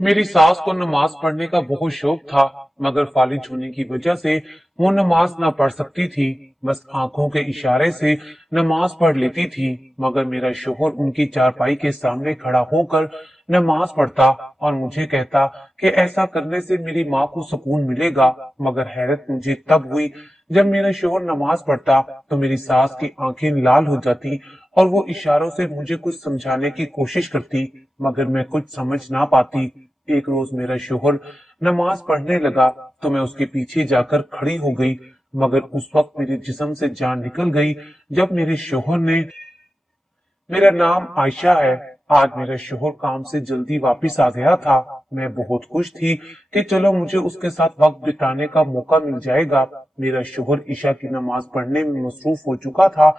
मेरी सास को नमाज पढ़ने का बहुत शौक था, मगर फालिज होने की वजह से वो नमाज ना पढ़ सकती थी। बस आंखों के इशारे से नमाज पढ़ लेती थी, मगर मेरा शोहर उनकी चारपाई के सामने खड़ा होकर नमाज पढ़ता और मुझे कहता कि ऐसा करने से मेरी माँ को सुकून मिलेगा। मगर हैरत मुझे तब हुई जब मेरा शोहर नमाज पढ़ता तो मेरी सास की आंखें लाल हो जाती और वो इशारों से मुझे कुछ समझाने की कोशिश करती, मगर मैं कुछ समझ ना पाती। एक रोज मेरा शोहर नमाज पढ़ने लगा तो मैं उसके पीछे जाकर खड़ी हो गई, मगर उस वक्त मेरे जिस्म से जान निकल गई जब मेरे शोहर ने मेरा नाम आयशा है। आज मेरा शोहर काम से जल्दी वापस आ गया था। मैं बहुत खुश थी कि चलो मुझे उसके साथ वक्त बिताने का मौका मिल जाएगा। मेरा शोहर ईशा की नमाज पढ़ने में मसरूफ हो चुका था,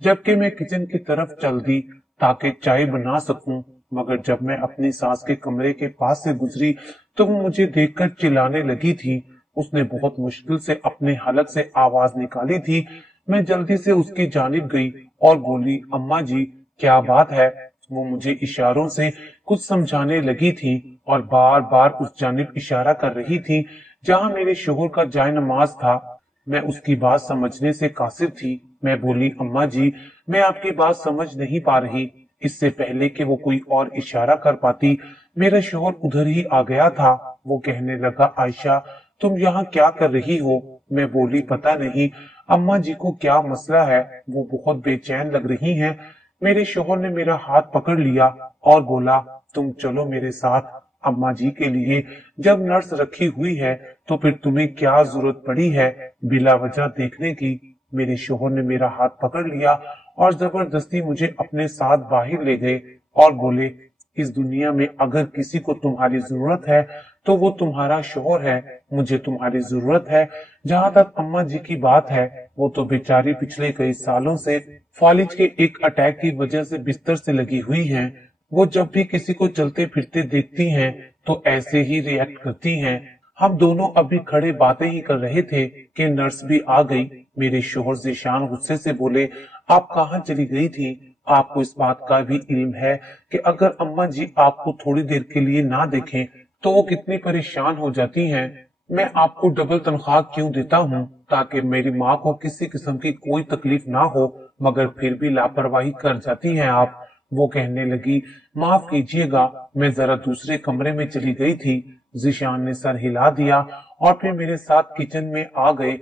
जबकि मैं किचन की तरफ चल दी ताकि चाय बना सकूं। मगर जब मैं अपनी सास के कमरे के पास से गुजरी तो वो मुझे देखकर चिल्लाने लगी थी। उसने बहुत मुश्किल से अपने हलक से आवाज निकाली थी। मैं जल्दी से उसकी जानिब गई और बोली, अम्मा जी, क्या बात है? वो मुझे इशारों से कुछ समझाने लगी थी और बार बार उस जानिब इशारा कर रही थी जहां मेरे शोहर का जाय नमाज था। मैं उसकी बात समझने से कासिर थी। मैं बोली, अम्मा जी, मैं आपकी बात समझ नहीं पा रही। इससे पहले कि वो कोई और इशारा कर पाती, मेरा शोहर उधर ही आ गया था। वो कहने लगा, आयशा, तुम यहाँ क्या कर रही हो? मैं बोली, पता नहीं अम्मा जी को क्या मसला है, वो बहुत बेचैन लग रही हैं। मेरे शोहर ने मेरा हाथ पकड़ लिया और बोला, तुम चलो मेरे साथ। अम्मा जी के लिए जब नर्स रखी हुई है तो फिर तुम्हें क्या जरूरत पड़ी है बिला वजह देखने की? मेरे शोहर ने मेरा हाथ पकड़ लिया और जबरदस्ती मुझे अपने साथ बाहर ले गए और बोले, इस दुनिया में अगर किसी को तुम्हारी जरूरत है तो वो तुम्हारा शोहर है। मुझे तुम्हारी जरूरत है। जहां तक अम्मा जी की बात है, वो तो बेचारी पिछले कई सालों से फालिज के एक अटैक की वजह से बिस्तर से लगी हुई हैं। वो जब भी किसी को चलते फिरते देखती हैं तो ऐसे ही रिएक्ट करती हैं। हम दोनों अभी खड़े बातें ही कर रहे थे कि नर्स भी आ गई। मेरे शोहर ज़ीशान गुस्से से बोले, आप कहाँ चली गई थी? आपको इस बात का भी इल्म है कि अगर अम्मा जी आपको थोड़ी देर के लिए ना देखें तो वो कितनी परेशान हो जाती हैं। मैं आपको डबल तनख्वाह क्यों देता हूँ? ताकि मेरी माँ को किसी किस्म की कोई तकलीफ ना हो, मगर फिर भी लापरवाही कर जाती हैं आप। वो कहने लगी, माफ कीजिएगा, मैं जरा दूसरे कमरे में चली गई थी। जीशान ने सर हिला दिया और फिर मेरे साथ किचन में आ गए।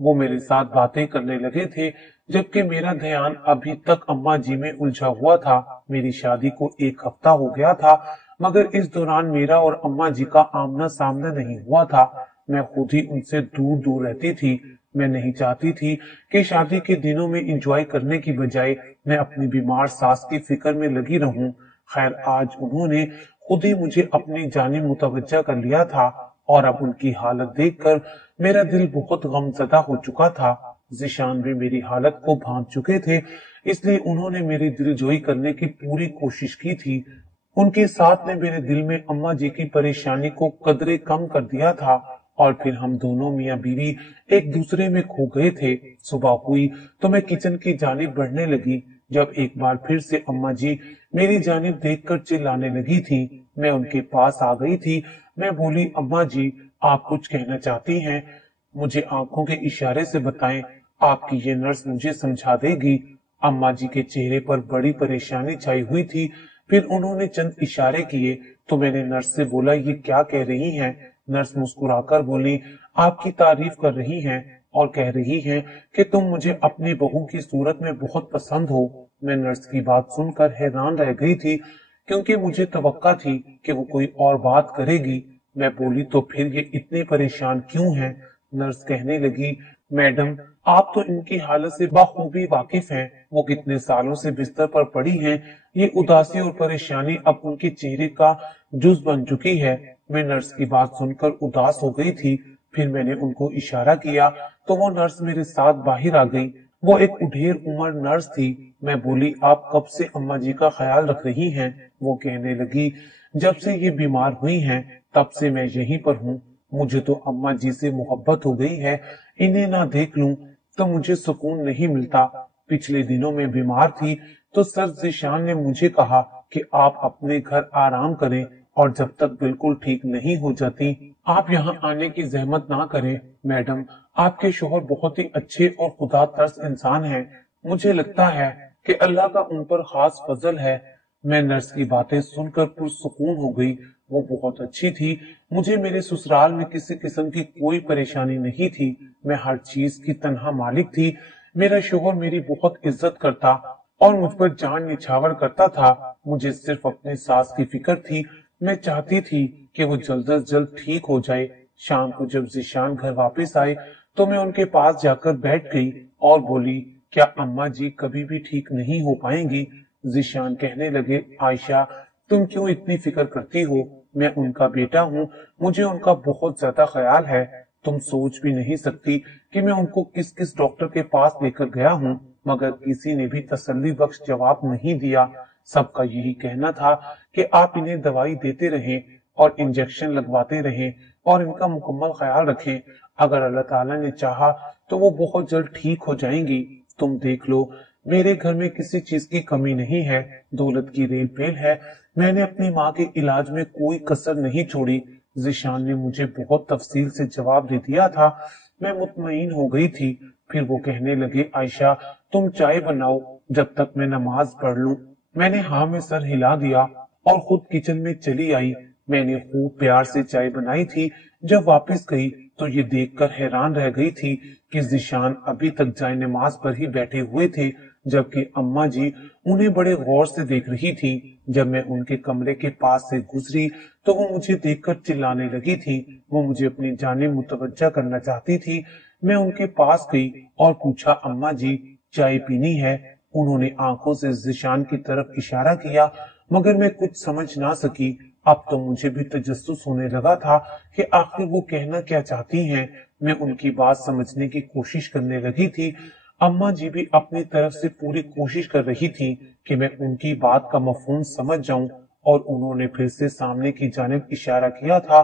वो मेरे साथ बातें करने लगे थे, जबकि मेरा ध्यान अभी तक अम्मा जी में उलझा हुआ था। मेरी शादी को एक हफ्ता हो गया था, मगर इस दौरान मेरा और अम्मा जी का आमना सामना नहीं हुआ था। मैं खुद ही उनसे दूर दूर रहती थी। मैं नहीं चाहती थी कि शादी के दिनों में एंजॉय करने की बजाय मैं अपनी बीमार सास की फिक्र में लगी रहूं। खैर, आज उन्होंने खुद ही मुझे अपनी जानिब मुतवज्जा कर लिया था और अब उनकी हालत देखकर मेरा दिल बहुत गमजदा हो चुका था। जिशान भी मेरी हालत को भांप चुके थे, इसलिए उन्होंने मेरी दिलजोई करने की पूरी कोशिश की थी। उनके साथ ने मेरे दिल में अम्मा जी की परेशानी को कदरे कम कर दिया था और फिर हम दोनों मियां बीवी एक दूसरे में खो गए थे। सुबह हुई तो मैं किचन की जानिब बढ़ने लगी, जब एक बार फिर से अम्मा जी मेरी जानिब देखकर चिल्लाने लगी थी। मैं उनके पास आ गई थी। मैं बोली, अम्मा जी, आप कुछ कहना चाहती हैं? मुझे आंखों के इशारे से बताएं, आपकी ये नर्स मुझे समझा देगी। अम्मा जी के चेहरे पर बड़ी परेशानी छाई हुई थी। फिर उन्होंने चंद इशारे किए तो मैंने नर्स से बोला, ये क्या कह रही हैं? नर्स मुस्कुराकर बोली, आपकी तारीफ कर रही हैं और कह रही हैं कि तुम मुझे अपनी बहू की सूरत में बहुत पसंद हो। मैं नर्स की बात सुनकर हैरान रह गई थी, क्योंकि मुझे तवक्का थी कि वो कोई और बात करेगी। मैं बोली, तो फिर ये इतने परेशान क्यों हैं? नर्स कहने लगी, मैडम, आप तो इनकी हालत से बखूबी वाकिफ हैं। वो कितने सालों से बिस्तर पर पड़ी हैं। ये उदासी और परेशानी अब उनके चेहरे का जुज बन चुकी है। मैं नर्स की बात सुनकर उदास हो गई थी। फिर मैंने उनको इशारा किया तो वो नर्स मेरे साथ बाहर आ गई। वो एक उढेर उम्र नर्स थी। मैं बोली, आप कब से अम्मा जी का ख्याल रख रही हैं? वो कहने लगी, जब से ये बीमार हुई हैं तब से मैं यहीं पर हूँ। मुझे तो अम्मा जी से मोहब्बत हो गई है। इन्हें ना देख लूं तो मुझे सुकून नहीं मिलता। पिछले दिनों में बीमार थी तो सर ज़ीशान ने मुझे कहा कि आप अपने घर आराम करें और जब तक बिल्कुल ठीक नहीं हो जाती आप यहाँ आने की जहमत ना करें। मैडम, आपके शोहर बहुत ही अच्छे और खुदा तरस इंसान हैं। मुझे लगता है कि अल्लाह का उन पर खास फजल है। मैं नर्स की बातें सुनकर पुरसुकून हो गई। वो बहुत अच्छी थी। मुझे मेरे ससुराल में किसी किस्म की कोई परेशानी नहीं थी। मैं हर चीज की तनहा मालिक थी। मेरा शोहर मेरी बहुत इज्जत करता और मुझ पर जान निछावर करता था। मुझे सिर्फ अपनी सास की फिक्र थी। मैं चाहती थी कि वो जल्द अज जल्द ठीक हो जाए। शाम को जब जिशान घर वापस आए तो मैं उनके पास जाकर बैठ गई और बोली, क्या अम्मा जी कभी भी ठीक नहीं हो पाएंगी? जिशान कहने लगे, आयशा, तुम क्यों इतनी फिक्र करती हो? मैं उनका बेटा हूँ। मुझे उनका बहुत ज्यादा ख्याल है। तुम सोच भी नहीं सकती कि मैं उनको किस किस डॉक्टर के पास लेकर गया हूँ, मगर किसी ने भी तसल्ली बख्श जवाब नहीं दिया। सबका यही कहना था कि आप इन्हें दवाई देते रहें और इंजेक्शन लगवाते रहें और इनका मुकम्मल ख्याल रखें। अगर अल्लाह ताला ने चाहा तो वो बहुत जल्द ठीक हो जाएंगी। तुम देख लो, मेरे घर में किसी चीज की कमी नहीं है। दौलत की रेल पेल है। मैंने अपनी माँ के इलाज में कोई कसर नहीं छोड़ी। जिशान ने मुझे बहुत तफसील से जवाब दे दिया था। मैं मुतमईन हो गई थी। फिर वो कहने लगे, आयशा, तुम चाय बनाओ जब तक मैं नमाज पढ़ लूं। मैंने हाँ में सर हिला दिया और खुद किचन में चली आई। मैंने खूब प्यार से चाय बनाई थी। जब वापस गई तो ये देखकर हैरान रह गई थी कि जिशान अभी तक जाए नमाज पर ही बैठे हुए थे, जबकि अम्मा जी उन्हें बड़े गौर से देख रही थी। जब मैं उनके कमरे के पास से गुजरी तो वो मुझे देखकर चिल्लाने लगी थी। वो मुझे अपनी जानिब मुतवज्जा करना चाहती थी। मैं उनके पास गई और पूछा, अम्मा जी, चाय पीनी है? उन्होंने आंखों से जिशान की तरफ इशारा किया, मगर मैं कुछ समझ ना सकी। अब तो मुझे भी तजस्सुस होने लगा था कि आखिर वो कहना क्या चाहती हैं। मैं उनकी बात समझने की कोशिश करने लगी थी। अम्मा जी भी अपनी तरफ से पूरी कोशिश कर रही थी कि मैं उनकी बात का मफहूम समझ जाऊं, और उन्होंने फिर से सामने की जानिब इशारा किया था।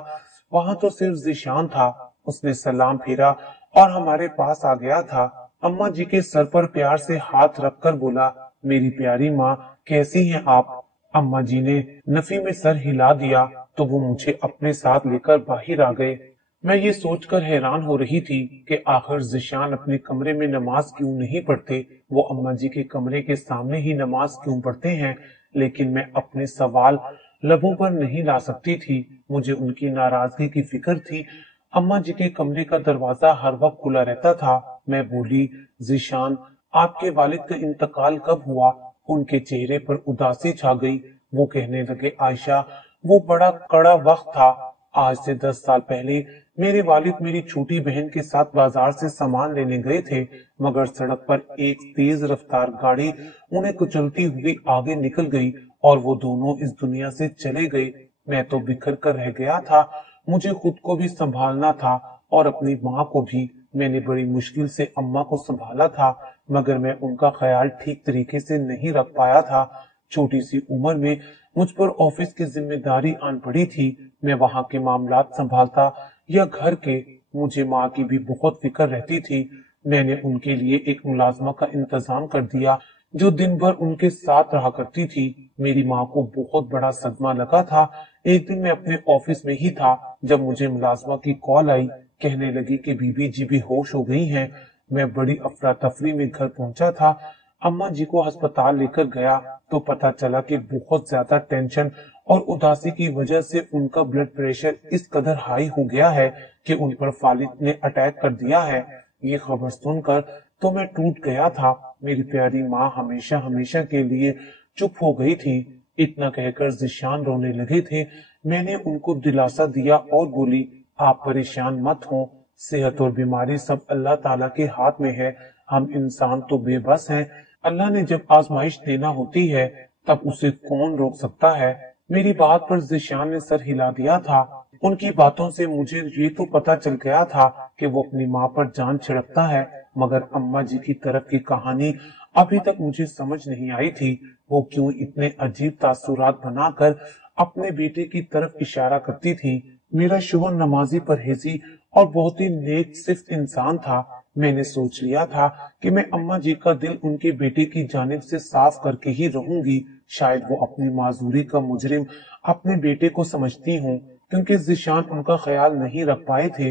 वहां तो सिर्फ जिशान था। उसने सलाम फेरा और हमारे पास आ गया था। अम्मा जी के सर पर प्यार से हाथ रखकर बोला, मेरी प्यारी माँ, कैसी हैं आप? अम्मा जी ने नफी में सर हिला दिया तो वो मुझे अपने साथ लेकर बाहर आ गए। मैं ये सोचकर हैरान हो रही थी कि आखिर जिशान अपने कमरे में नमाज क्यों नहीं पढ़ते। वो अम्मा जी के कमरे के सामने ही नमाज क्यों पढ़ते हैं? लेकिन मैं अपने सवाल लबों पर नहीं ला सकती थी। मुझे उनकी नाराजगी की फिक्र थी। अम्मा जी के कमरे का दरवाजा हर वक्त खुला रहता था। मैं बोली, जिशान, आपके वालिद का इंतकाल कब हुआ? उनके चेहरे पर उदासी छा गई। वो कहने लगे, आयशा, वो बड़ा कड़ा वक्त था। आज से 10 साल पहले मेरे वालिद मेरी छोटी बहन के साथ बाजार से सामान लेने गए थे, मगर सड़क पर एक तेज रफ्तार गाड़ी उन्हें कुचलती हुई आगे निकल गई और वो दोनों इस दुनिया से चले गए। मैं तो बिखर कर रह गया था। मुझे खुद को भी संभालना था और अपनी माँ को भी। मैंने बड़ी मुश्किल से अम्मा को संभाला था, मगर मैं उनका ख्याल ठीक तरीके से नहीं रख पाया था। छोटी सी उम्र में मुझ पर ऑफिस की जिम्मेदारी आन पड़ी थी। मैं वहां के मामलात संभालता या घर के। मुझे माँ की भी बहुत फिक्र रहती थी। मैंने उनके लिए एक मुलाजमा का इंतजाम कर दिया जो दिन भर उनके साथ रहा करती थी। मेरी माँ को बहुत बड़ा सदमा लगा था। एक दिन मैं अपने ऑफिस में ही था जब मुझे मुलाजमा की कॉल आई। कहने लगी कि बीबी जी भी होश हो गई हैं। मैं बड़ी अफरा तफरी में घर पहुंचा था। अम्मा जी को अस्पताल लेकर गया तो पता चला कि बहुत ज्यादा टेंशन और उदासी की वजह से उनका ब्लड प्रेशर इस कदर हाई हो गया है कि उन पर फालिद ने अटैक कर दिया है। ये खबर सुनकर तो मैं टूट गया था। मेरी प्यारी माँ हमेशा हमेशा के लिए चुप हो गई थी। इतना कहकर जिशान रोने लगे थे। मैंने उनको दिलासा दिया और बोली, आप परेशान मत हो। सेहत और बीमारी सब अल्लाह ताला के हाथ में है। हम इंसान तो बेबस हैं। अल्लाह ने जब आजमाइश देना होती है तब उसे कौन रोक सकता है? मेरी बात पर जिशान ने सर हिला दिया था। उनकी बातों से मुझे ये तो पता चल गया था कि वो अपनी माँ पर जान छिड़कता है, मगर अम्मा जी की तरफ की कहानी अभी तक मुझे समझ नहीं आई थी। वो क्यों इतने अजीब तासुरात बनाकर अपने बेटे की तरफ इशारा करती थी? मेरा शोहर नमाजी परहेजी और बहुत ही नेक सिफ्त इंसान था। मैंने सोच लिया था कि मैं अम्मा जी का दिल उनके बेटे की जानिब से साफ करके ही रहूंगी। शायद वो अपनी माजूरी का मुजरिम अपने बेटे को समझती हूँ, क्योंकि जिशान उनका ख्याल नहीं रख पाए थे।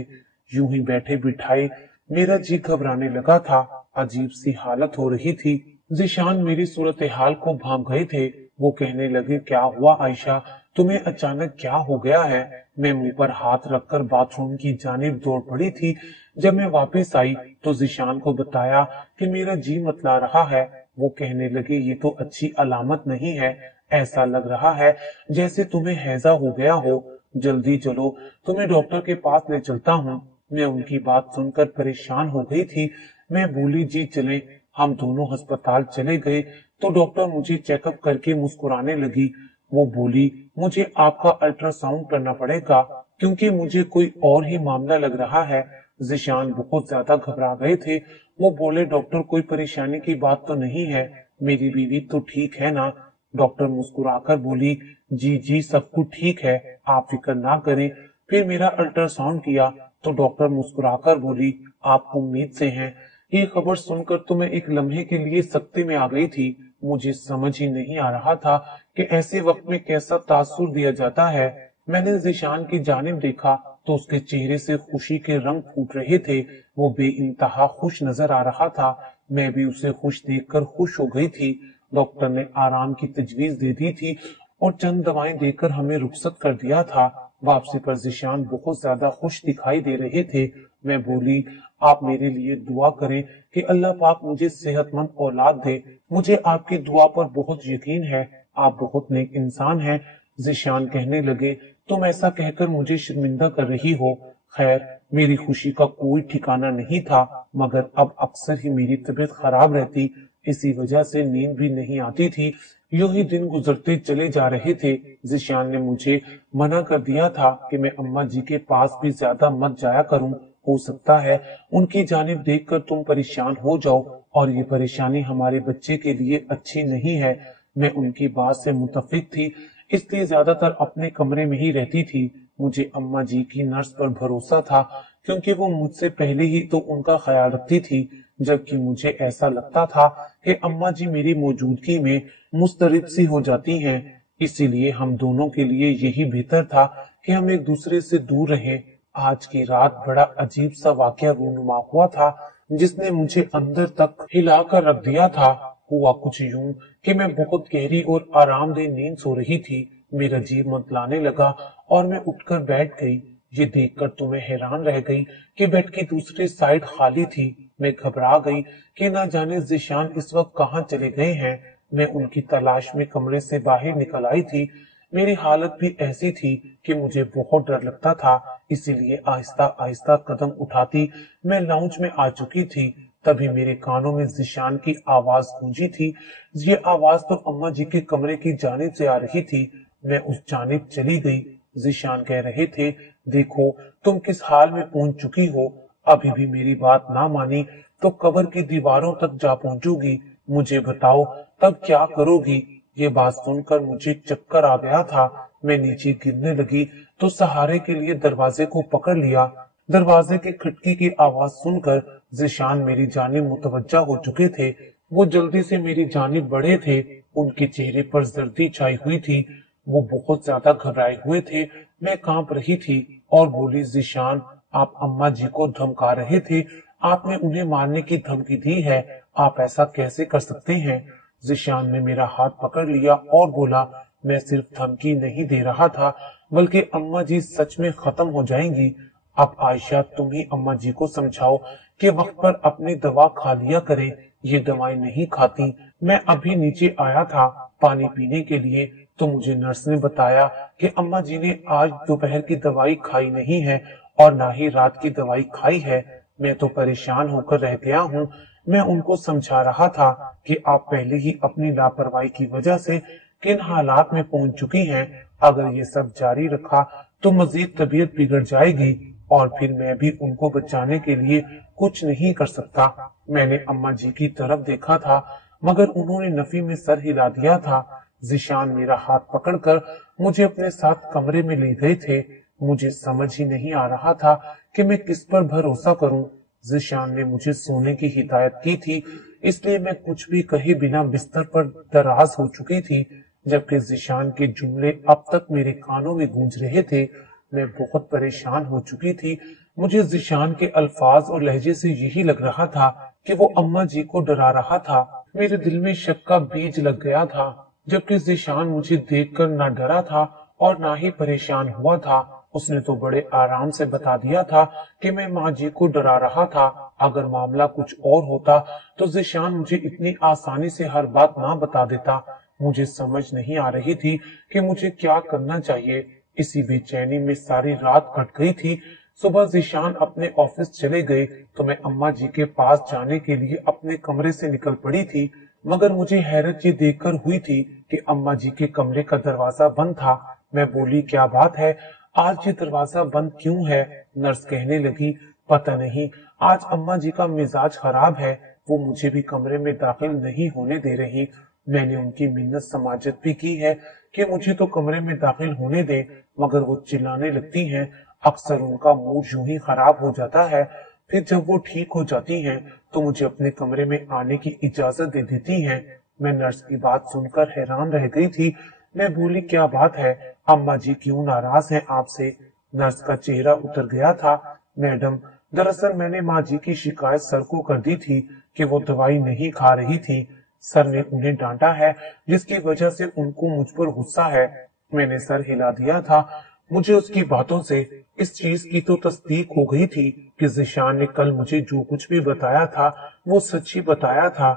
यूं ही बैठे बिठाए मेरा जी घबराने लगा था। अजीब सी हालत हो रही थी। जिशान मेरी सूरत हाल को भांप गए थे। वो कहने लगे, क्या हुआ आयशा, तुम्हें अचानक क्या हो गया है? मैं मुंह पर हाथ रखकर बाथरूम की जानिब दौड़ पड़ी थी। जब मैं वापस आई तो जिशान को बताया कि मेरा जी मतला रहा है। वो कहने लगे, ये तो अच्छी अलामत नहीं है, ऐसा लग रहा है जैसे तुम्हें हैजा हो गया हो। जल्दी चलो, तुम्हें डॉक्टर के पास ले चलता हूँ। मैं उनकी बात सुनकर परेशान हो गई थी। मैं बोली, जी चले। हम दोनों अस्पताल चले गए तो डॉक्टर मुझे चेकअप करके मुस्कुराने लगी। वो बोली, मुझे आपका अल्ट्रासाउंड करना पड़ेगा क्योंकि मुझे कोई और ही मामला लग रहा है। जिशान बहुत ज्यादा घबरा गए थे। वो बोले, डॉक्टर कोई परेशानी की बात तो नहीं है, मेरी बीवी तो ठीक है ना? डॉक्टर मुस्कुराकर बोली, जी जी सब कुछ ठीक है, आप फिक्र ना करें। फिर मेरा अल्ट्रासाउंड किया तो डॉक्टर मुस्कुराकर बोली, आप उम्मीद से हैं। ये खबर सुनकर तो मैं एक लम्हे के लिए सख्ते में आ गई थी। मुझे समझ ही नहीं आ रहा था कि ऐसे वक्त में कैसा तासुर दिया जाता है। मैंने जिशान की जानिब देखा तो उसके चेहरे से खुशी के रंग फूट रहे थे। वो बेइंतहा खुश नजर आ रहा था। मैं भी उसे खुश देखकर खुश हो गई थी। डॉक्टर ने आराम की तजवीज दे दी थी और चंद दवाएं देकर हमें रुखसत कर दिया था। वापसी पर जिशान बहुत ज्यादा खुश दिखाई दे रहे थे। मैं बोली, आप मेरे लिए दुआ करें कि अल्लाह पाक मुझे सेहतमंद औलाद दे। मुझे आपकी दुआ पर बहुत यकीन है, आप बहुत नेक इंसान हैं। जिशान कहने लगे, तुम ऐसा कहकर मुझे शर्मिंदा कर रही हो। खैर, मेरी खुशी का कोई ठिकाना नहीं था, मगर अब अक्सर ही मेरी तबीयत खराब रहती, इसी वजह से नींद भी नहीं आती थी। यूं ही दिन गुजरते चले जा रहे थे। जिशान ने मुझे मना कर दिया था कि मैं अम्मा जी के पास भी ज्यादा मत जाया करूं। हो सकता है उनकी जानिब देखकर तुम परेशान हो जाओ और ये परेशानी हमारे बच्चे के लिए अच्छी नहीं है। मैं उनकी बात से मुतफिक थी, इसलिए ज्यादातर अपने कमरे में ही रहती थी। मुझे अम्मा जी की नर्स पर भरोसा था क्योंकि वो मुझसे पहले ही तो उनका ख्याल रखती थी, जबकि मुझे ऐसा लगता था कि अम्मा जी मेरी मौजूदगी में मुस्तरिब सी हो जाती हैं। इसीलिए हम दोनों के लिए यही बेहतर था कि हम एक दूसरे से दूर रहें। आज की रात बड़ा अजीब सा वाकया रूनुमा हुआ था, जिसने मुझे अंदर तक हिला कर रख दिया था। हुआ कुछ यूं कि मैं बहुत गहरी और आरामदेह नींद सो रही थी। मेरा जी मतलाने लगा और मैं उठकर बैठ गई। ये देखकर तो मैं हैरान रह गई कि बेड की दूसरी साइड खाली थी। मैं घबरा गई कि ना जाने जिशान इस वक्त कहाँ चले गए हैं। मैं उनकी तलाश में कमरे से बाहर निकल आई थी। मेरी हालत भी ऐसी थी कि मुझे बहुत डर लगता था, इसीलिए आहिस्ता आहिस्ता कदम उठाती मैं लाउंज में आ चुकी थी। तभी मेरे कानों में जिशान की आवाज गूंजी थी। ये आवाज तो अम्मा जी के कमरे की जानिब से आ रही थी। मैं उस जानिब चली गई। जिशान कह रहे थे, देखो तुम किस हाल में पहुंच चुकी हो, अभी भी मेरी बात ना मानी तो कब्र की दीवारों तक जा पहुंचोगी। मुझे बताओ तब क्या करोगी? ये बात सुनकर मुझे चक्कर आ गया था। मैं नीचे गिरने लगी तो सहारे के लिए दरवाजे को पकड़ लिया। दरवाजे की खिड़की की आवाज सुनकर जिशान मेरी जानिब मुतवज्जा हो चुके थे। वो जल्दी से मेरी जानिब बढ़े थे। उनके चेहरे पर जर्दी छाई हुई थी। वो बहुत ज्यादा घबराए हुए थे। मैं कांप रही थी और बोली, जिशान आप अम्मा जी को धमका रहे थे, आपने उन्हें मारने की धमकी दी है, आप ऐसा कैसे कर सकते हैं? जिशान ने मेरा हाथ पकड़ लिया और बोला, मैं सिर्फ धमकी नहीं दे रहा था, बल्कि अम्मा जी सच में खत्म हो जाएंगी। अब आयशा तुम ही अम्मा जी को समझाओ कि वक्त पर अपनी दवा खा लिया करें, ये दवाएं नहीं खाती। मैं अभी नीचे आया था पानी पीने के लिए तो मुझे नर्स ने बताया कि अम्मा जी ने आज दोपहर की दवाई खाई नहीं है और ना ही रात की दवाई खाई है। मैं तो परेशान होकर रह गया हूँ। मैं उनको समझा रहा था कि आप पहले ही अपनी लापरवाही की वजह से किन हालात में पहुंच चुकी हैं। अगर ये सब जारी रखा तो मजीद तबीयत बिगड़ जाएगी और फिर मैं भी उनको बचाने के लिए कुछ नहीं कर सकता। मैंने अम्मा जी की तरफ देखा था मगर उन्होंने नफी में सर हिला दिया था। जिशान मेरा हाथ पकड़कर मुझे अपने साथ कमरे में ले गए थे। मुझे समझ ही नहीं आ रहा था कि मैं किस पर भरोसा करूं। जिशान ने मुझे सोने की हिदायत की थी, इसलिए मैं कुछ भी कहे बिना बिस्तर पर दराज हो चुकी थी। जबकि जिशान के जुमले अब तक मेरे कानों में गूंज रहे थे। मैं बहुत परेशान हो चुकी थी। मुझे जिशान के अल्फाज और लहजे से यही लग रहा था कि वो अम्मा जी को डरा रहा था। मेरे दिल में शक का बीज लग गया था, जबकि जिशान मुझे देखकर ना डरा था और ना ही परेशान हुआ था। उसने तो बड़े आराम से बता दिया था कि मैं माँ जी को डरा रहा था। अगर मामला कुछ और होता तो जिशान मुझे इतनी आसानी से हर बात ना बता देता। मुझे समझ नहीं आ रही थी कि मुझे क्या करना चाहिए। इसी बेचैनी में सारी रात कट गई थी। सुबह जिशान अपने ऑफिस चले गए तो मैं अम्मा जी के पास जाने के लिए अपने कमरे से निकल पड़ी थी, मगर मुझे हैरत ये देखकर हुई थी कि अम्मा जी के कमरे का दरवाजा बंद था। मैं बोली, क्या बात है, आज ये दरवाजा बंद क्यों है? नर्स कहने लगी, पता नहीं, आज अम्मा जी का मिजाज खराब है, वो मुझे भी कमरे में दाखिल नहीं होने दे रही। मैंने उनकी मिन्नत समाजत भी की है कि मुझे तो कमरे में दाखिल होने दे, मगर वो चिल्लाने लगती हैं। अक्सर उनका मूड यूं ही खराब हो जाता है, फिर जब वो ठीक हो जाती हैं तो मुझे अपने कमरे में आने की इजाजत दे देती हैं। मैं नर्स की बात सुनकर हैरान रह गई थी। मैं बोली, क्या बात है, अम्मा जी क्यों नाराज हैं आपसे? नर्स का चेहरा उतर गया था। मैडम, दरअसल मैंने माँ जी की शिकायत सर को कर दी थी कि वो दवाई नहीं खा रही थी। सर ने उन्हें डांटा है, जिसकी वजह से उनको मुझ पर गुस्सा है। मैंने सर हिला दिया था। मुझे उसकी बातों से इस चीज की तो तस्दीक हो गई थी कि जिशान ने कल मुझे जो कुछ भी बताया था वो सच्ची बताया था।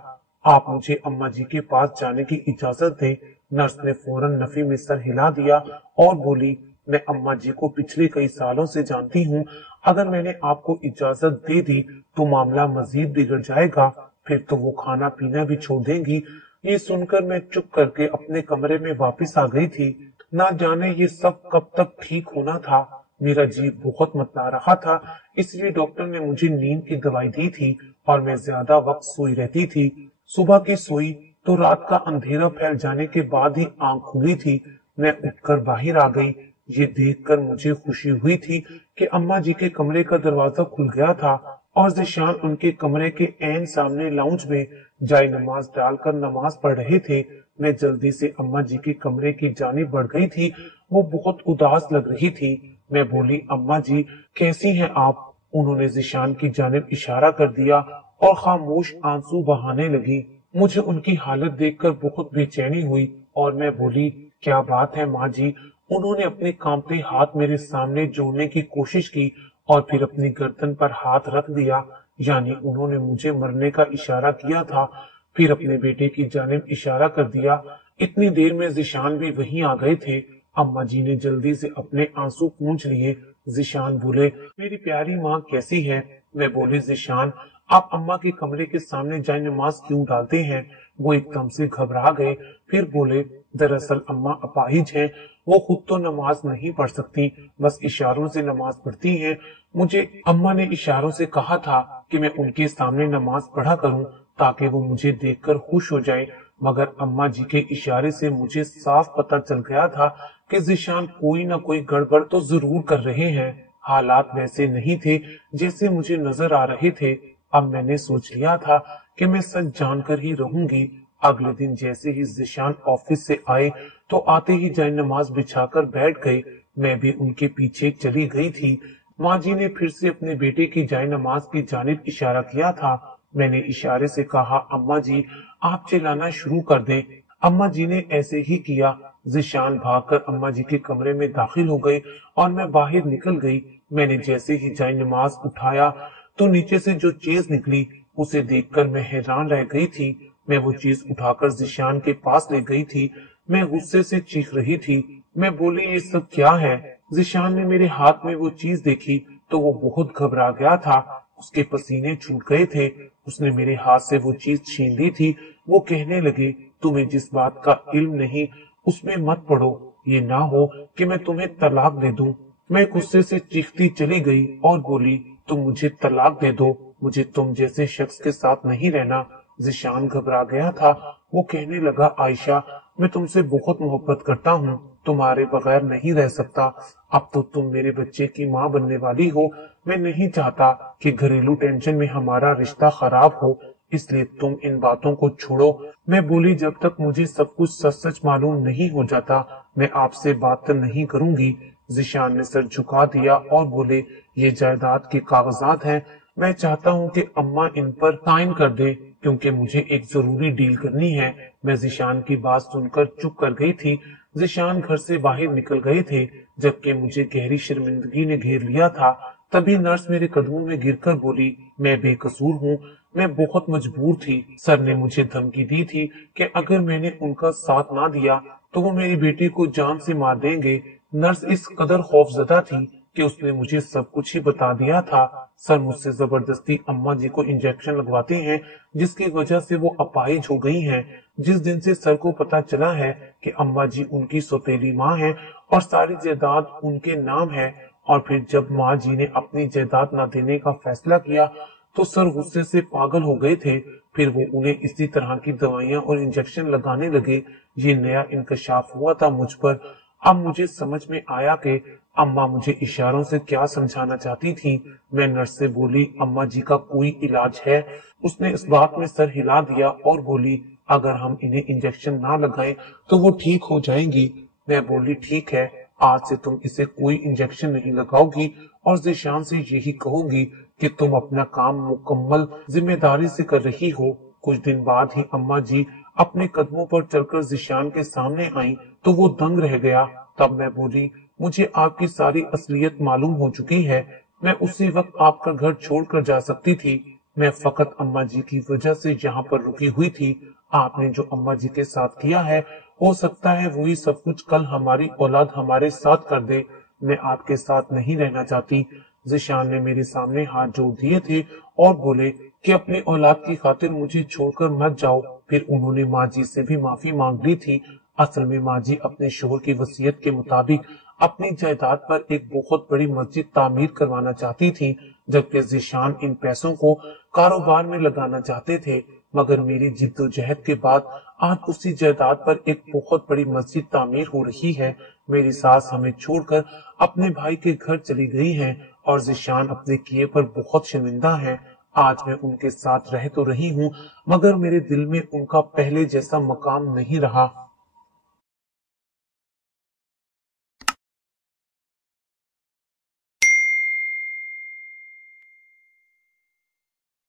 आप मुझे अम्मा जी के पास जाने की इजाजत दें। नर्स ने फौरन नफी में सर हिला दिया और बोली, मैं अम्मा जी को पिछले कई सालों से जानती हूँ। अगर मैंने आपको इजाजत दे दी तो मामला मजीद बिगड़ जाएगा, फिर तो वो खाना पीना भी छोड़ देंगी। ये सुनकर मैं चुप करके अपने कमरे में वापस आ गई थी। ना जाने ये सब कब तक ठीक होना था। मेरा जी बहुत मचला रहा था, इसलिए डॉक्टर ने मुझे नींद की दवाई दी थी और मैं ज्यादा वक्त सोई रहती थी। सुबह की सोई तो रात का अंधेरा फैल जाने के बाद ही आंख खुली थी। मैं उठकर बाहर आ गई। ये देखकर मुझे खुशी हुई थी कि अम्मा जी के कमरे का दरवाजा खुल गया था और जिशान उनके कमरे के ऐन सामने लाउंज में जाए नमाज डालकर नमाज पढ़ रहे थे। मैं जल्दी से अम्मा जी के कमरे की जानिब बढ़ गई थी। वो बहुत उदास लग रही थी। मैं बोली, अम्मा जी कैसी हैं आप? उन्होंने जिशान की जानिब इशारा कर दिया और खामोश आंसू बहाने लगी। मुझे उनकी हालत देखकर बहुत बेचैनी हुई और मैं बोली, क्या बात है माँ जी? उन्होंने अपने कांपते हाथ मेरे सामने जोड़ने की कोशिश की और फिर अपनी गर्दन पर हाथ रख दिया, यानी उन्होंने मुझे मरने का इशारा किया था। फिर अपने बेटे की जानिब इशारा कर दिया। इतनी देर में जिशान भी वहीं आ गए थे। अम्मा जी ने जल्दी से अपने आंसू पोंछ लिए। जिशान बोले, मेरी प्यारी माँ कैसी है? मैं बोली, जिशान आप अम्मा के कमरे के सामने जाए नमाज क्यों डालते हैं? वो एकदम से घबरा गए। फिर बोले, दरअसल अम्मा अपाहिज हैं, वो खुद तो नमाज नहीं पढ़ सकती, बस इशारों से नमाज पढ़ती हैं। मुझे अम्मा ने इशारों से कहा था कि मैं उनके सामने नमाज पढ़ा करूं ताकि वो मुझे देखकर खुश हो जाए, मगर अम्मा जी के इशारे से मुझे साफ पता चल गया था कि जिशान कोई ना कोई गड़बड़ तो जरूर कर रहे हैं। हालात वैसे नहीं थे जैसे मुझे नजर आ रहे थे। अब मैंने सोच लिया था कि मैं सच जानकर ही रहूंगी। अगले दिन जैसे ही जिशान ऑफिस से आए तो आते ही जाए नमाज बिछाकर बैठ गए। मैं भी उनके पीछे चली गई थी। माँ जी ने फिर से अपने बेटे की जाए नमाज की जानिब इशारा किया था। मैंने इशारे से कहा, अम्मा जी आप चिल्लाना शुरू कर दें। अम्मा जी ने ऐसे ही किया। जिशान भागकर अम्मा जी के कमरे में दाखिल हो गए और मैं बाहर निकल गई। मैंने जैसे ही जाए नमाज उठाया तो नीचे से जो चीज निकली उसे देखकर मैं हैरान रह गई थी। मैं वो चीज उठाकर जिशान के पास ले गई थी। मैं गुस्से से चीख रही थी। मैं बोली, ये सब क्या है? जिशान ने मेरे हाथ में वो चीज देखी तो वो बहुत घबरा गया था। उसके पसीने छूट गए थे। उसने मेरे हाथ से वो चीज छीन ली थी। वो कहने लगे, तुम्हें जिस बात का इल्म नहीं उसमें मत पड़ो, ये ना हो कि मैं तुम्हें तलाक दे दूं। मैं गुस्से से चीखती चली गई और बोली, तुम मुझे तलाक दे दो, मुझे तुम जैसे शख्स के साथ नहीं रहना। जिशान घबरा गया था। वो कहने लगा, आयशा मैं तुमसे बहुत मोहब्बत करता हूँ, तुम्हारे बगैर नहीं रह सकता। अब तो तुम मेरे बच्चे की माँ बनने वाली हो। मैं नहीं चाहता कि घरेलू टेंशन में हमारा रिश्ता खराब हो। इसलिए तुम इन बातों को छोड़ो। मैं बोली, जब तक मुझे सब कुछ सच सच मालूम नहीं हो जाता मैं आपसे बात नहीं करूंगी। जिशान ने सर झुका दिया और बोले, ये जायदाद के कागजात हैं, मैं चाहता हूँ कि अम्मा इन पर साइन कर दे क्योंकि मुझे एक जरूरी डील करनी है। मैं जिशान की बात सुनकर चुप कर गई थी। जिशान घर से बाहर निकल गए थे जबकि मुझे गहरी शर्मिंदगी ने घेर लिया था। तभी नर्स मेरे कदमों में गिरकर बोली, मैं बेकसूर हूँ, मैं बहुत मजबूर थी। सर ने मुझे धमकी दी थी कि अगर मैंने उनका साथ ना दिया तो वो मेरी बेटी को जान से मार देंगे। नर्स इस कदर खौफजदा थी कि उसने मुझे सब कुछ ही बता दिया था। सर मुझसे जबरदस्ती अम्मा जी को इंजेक्शन लगवाते हैं जिसकी वजह से वो अपाहिज हो गई हैं। जिस दिन से सर को पता चला है कि अम्मा जी उनकी सौतेली माँ है और सारी जायदाद उनके नाम है, और फिर जब माँ जी ने अपनी जायदाद न देने का फैसला किया तो सर गुस्से से पागल हो गए थे। फिर वो उन्हें इसी तरह की दवाइयां और इंजेक्शन लगाने लगे। ये नया इंकशाफ हुआ था मुझ पर। अब मुझे समझ में आया कि अम्मा मुझे इशारों से क्या समझाना चाहती थी। मैं नर्स से बोली, अम्मा जी का कोई इलाज है? उसने इस बात में सर हिला दिया और बोली, अगर हम इन्हें इंजेक्शन ना लगाएं तो वो ठीक हो जाएंगी। मैं बोली, ठीक है, आज से तुम इसे कोई इंजेक्शन नहीं लगाओगी और जिशान से यही कहोगी कि तुम अपना काम मुकम्मल जिम्मेदारी से कर रही हो। कुछ दिन बाद ही अम्मा जी अपने कदमों पर चलकर जिशान के सामने आई तो वो दंग रह गया। तब मैं बोली, मुझे आपकी सारी असलियत मालूम हो चुकी है। मैं उसी वक्त आपका घर छोड़कर जा सकती थी। मैं फकत अम्मा जी की वजह से यहाँ पर रुकी हुई थी। आपने जो अम्मा जी के साथ किया है, हो सकता है वही सब कुछ कल हमारी औलाद हमारे साथ कर दे। मैं आपके साथ नहीं रहना चाहती। जिशान ने मेरे सामने हाथ जोड़ दिए थे और बोले कि अपनी औलाद की खातिर मुझे छोड़कर मत जाओ। फिर उन्होंने माँ जी से भी माफी मांग ली थी। असल में माँ जी अपने शोहर की वसीयत के मुताबिक अपनी जायदाद पर एक बहुत बड़ी मस्जिद तामीर करवाना चाहती थी, जबकि जिशान इन पैसों को कारोबार में लगाना चाहते थे। मगर मेरी जिद्दोजहद के बाद आज उसी जायदाद पर एक बहुत बड़ी मस्जिद तामीर हो रही है। मेरी सास हमें छोड़कर अपने भाई के घर चली गई है और जिशान अपने किए पर बहुत शर्मिंदा है। आज मैं उनके साथ रह तो रही हूँ मगर मेरे दिल में उनका पहले जैसा मकाम नहीं रहा।